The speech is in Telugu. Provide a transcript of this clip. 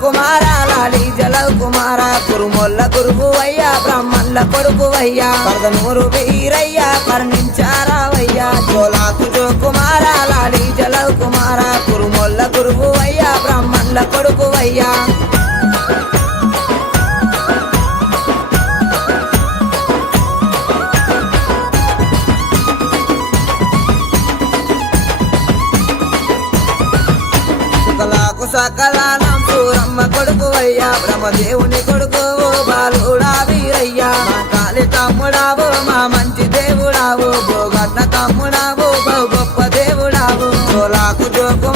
కుమార లాలి జలవ్ కుమార కురుమొల్ల గురువు అయ్యా బ్రాహ్మణుల కొడుకు అయ్యా పరదనూరు వీరయ్యా కర్ణించారావయ్యా జోలాకు కుమార లాలి జలవ్ కుమార కురుమొల్ల గురువు అయ్యా బ్రాహ్మణుల కొడుకు అయ్యా సకలానం సూరమ్మ కొడుకు అయ్యా బ్రహ్మదేవుని కొడుకు బాలుడా వీరయ్యా మా కాలి తమ్ముడావు మా మంచి దేవుడావు భోగన్న తమ్ముడావు బహు గొప్ప దేవుడావు జోలాకు జోకు